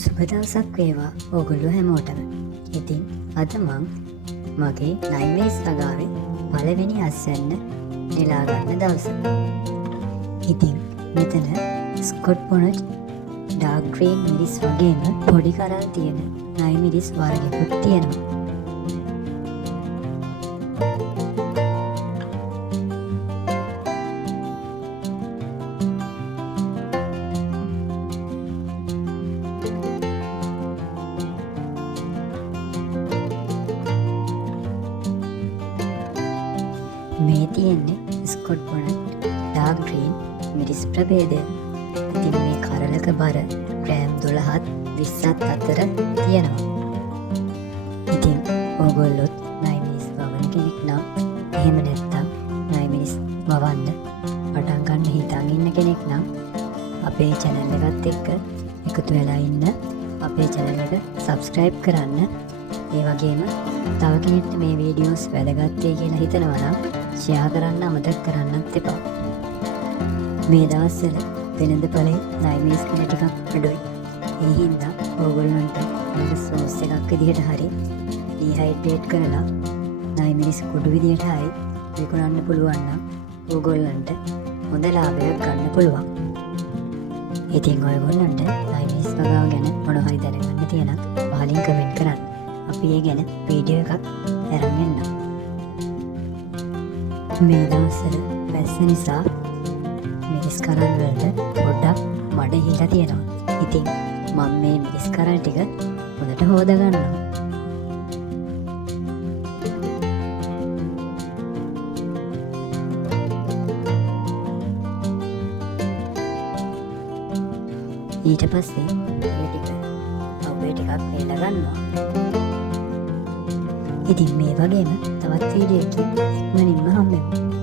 සුබ දවසක් වේවා ඔගොල්ලෝ හැමෝටම. ඉතින් අද මං මගේ නයිමේස් වගාවේ පළවෙනි අස්වැන්න නෙලා ගන්න දවස. ඉතින් මෙතන ස්කොට් බොනට් ඩාර්ක් ග්‍රීන් මිරිස් වගේම පොඩි කරල් තියෙන නයි මිරිස් වර්ගෙකුත් තියෙනවා. මේ තියෙන්නේ ස්කොට් බොනට් ඩාර්ක් ග්‍රීන් මිරිස් ප්‍රභේදය. ඉතින් මේ කරලක බර ග්‍රෑම් 12ත් 20ත් අතර තියෙනවා. ඉතින් ඕගොල්ලොත් නයි මිරිස් වවන කෙනෙක් නම් එහෙම නැත්තම් නයි මිරිස් වවන්න පටන් ගන්න හිතන් ඉන්න කෙනෙක් නම් අපේ channel එකත් එක්ක එකතු වෙලා ඉන්න. අපේ channel එක subscribe කරන්න. ඒ වගේම තව කෙනෙක්ට මේ වීඩියෝස් වැදගත් වෙයි කියලා හිතනවා නම් ෂෙයා කරන්න අමතක කරන්නත් එපා. මේ දවස්වල වෙළඳපොලේ නයි මිරිස් මිල ටිකක් අඩුයි. ඒ හින්දා ඕගොල්ලන්ට මේක සෝස් එකක් විදිහට හරි ඩිහයිඩ්‍රේට් කරලා නයි මිරිස් කුඩු විදිහට හරි විකුණන්න පුළුවන් නම් ඕගොල්ලන්ට හොඳ ලාභයක් ගන්න පුළුවන්. ඉතින් ඔයගොල්ලන්ට නයි මිරිස් වගාව ගැන මොනවා හරි දැනගන්න තියෙනත් පහලින් කමෙන්ට් කරන්න. අපි ඒ ගැන වීඩියෝ එකක් අරන් එන්නම්. මේ දවස්වල වැස්ස නිසා මිරිස් කරල් වලට පොඩ්ඩක් මඩ හිලා තියෙනවා. ඉතින් මම මේ මිරිස් කරල් ටික හොඳට හොදා ගන්නවා. ඊට පස්සේ මේ ටික අවුවේ ටිකක් වේලා ගන්නවා. ඉතින් මේ වගේම තවත් වීඩියෝ එකකින් ඉක්මනින්ම හම්බෙමු.